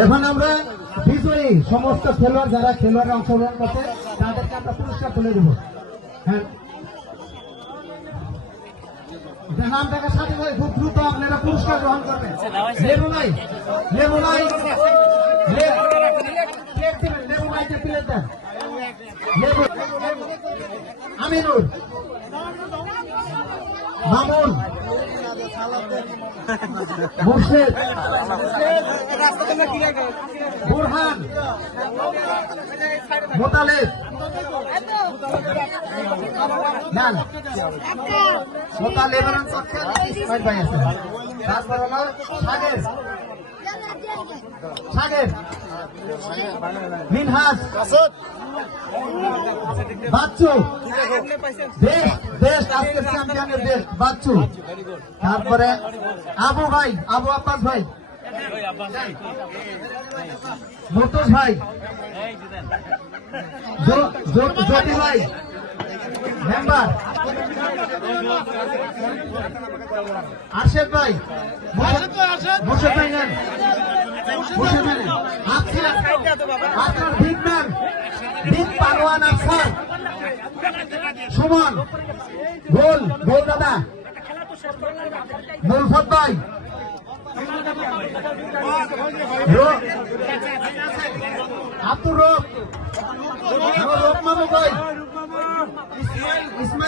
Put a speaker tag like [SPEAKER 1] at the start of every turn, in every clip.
[SPEAKER 1] এখন আমরা বিজয়ী সমস্ত খেলোয়াড় যারা খেলোয়াড়ে অংশগ্রহণ করছে তাদেরকে আমরা পুরস্কার তুলে দেবো হ্যাঁ এটা নাম দেখার সাথে সাথে খুব দ্রুত আপনারা পুরস্কার গ্রহণ করবেন লেবু নাই লেবু নাই লেবু নাইতে আমিনুর মামুন। মুর্শেদ। বুরহান। মোতালেব। না না মোতালেব ভাই আছে হলো সাগের। বাচ্চু বাচ্চু। তারপরে আবু ভাই আবু আব্বাস ভাই মুর্তজ ভাই জ্যো- জ্যো- জ্যোতি ভাই মেম্বার। আরশেদ ভাই মুর্শেদ ভাই নেন। মুর্শেদ ভাই নেন। আচ্ছা আপনার বিগ ম্যান বিগ পালোয়ান আফসার। সুমন গোল গোল দাদা। মুলফত ভাই। আব্দুর রব রব মামু ভাই।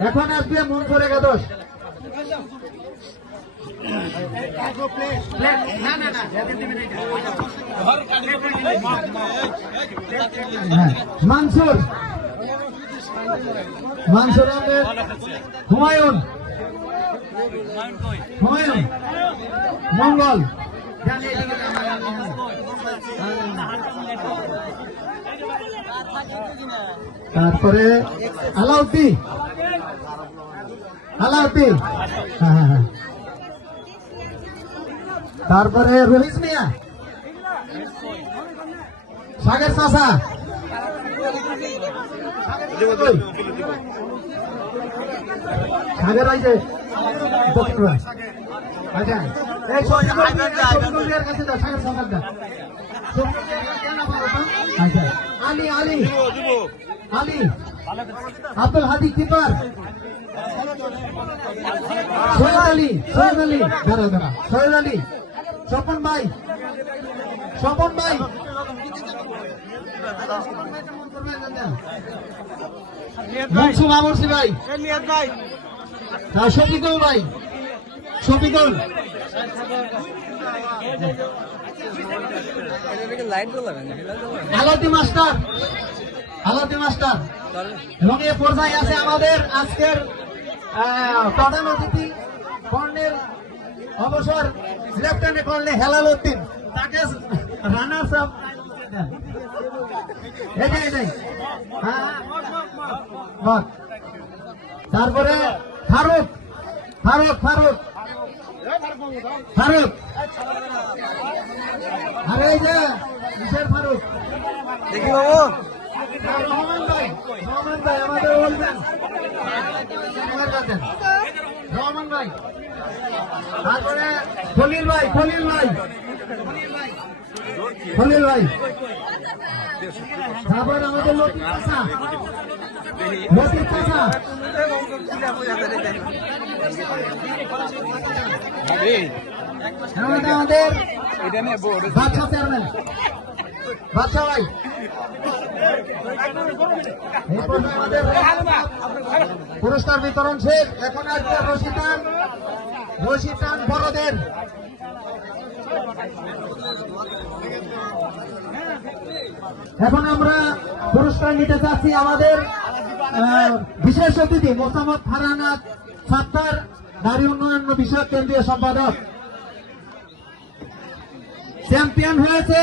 [SPEAKER 1] এখন আসবে মন করে একাদশ হ্যাঁ, মানসুর। মানসুর আহমেদ হুমায়ুন। হুমায়ুন মঙ্গল। তারপরে আলাউদ্দিন। আলাউদ্দিন হ্যাঁ হ্যাঁ তারপরে রহিস মিয়া। সাগর চাষা সাগর আইছে আচ্ছা এই শফিকুলের কাছে দাও সাগর আচ্ছা আলী আলী। আলী, আব্দুল হাদি কিপার। সৈয়দ আলী সৈয়দ আলী। দাঁড়া দাঁড়া। সৈয়দ আলী। স্বপন ভাই। স্বপন ভাই। আলাদি মাস্টার। আলাদি মাস্টার। আছে আমাদের আজকের প্রধান অতিথি কর্নেল অবসর, লেফটেন্যান্ট কর্নেল হেলাল উদ্দিন। তাকে রানার্স আপ হ্যাঁ তারপরে ফারুক ফারুক ফারুক। ফারুক। আরে এই যে ফারুক?
[SPEAKER 2] দেখি বাবু।
[SPEAKER 1] রহমান ভাই রহমান ভাই আমাদের বলবেন রহমান ভাই তারপরে খলিল ভাই খলিল ভাই খলিল ভাই তারপর আমাদের লতিফ চাষা লতিফ চাষা আমাদের চেয়ারম্যান ভাই। পুরস্কার বিতরণ শেষ। এখন আসছে রশিদান রশিদান বড়দের। এখন আমরা পুরস্কার নিতে চাচ্ছি আমাদের বিশেষ অতিথি, মোসাম্মদ ফারানাথ সাত্তার, নারী উন্নয়ন বিষয়ক কেন্দ্রীয় সম্পাদক। চ্যাম্পিয়ন হয়েছে।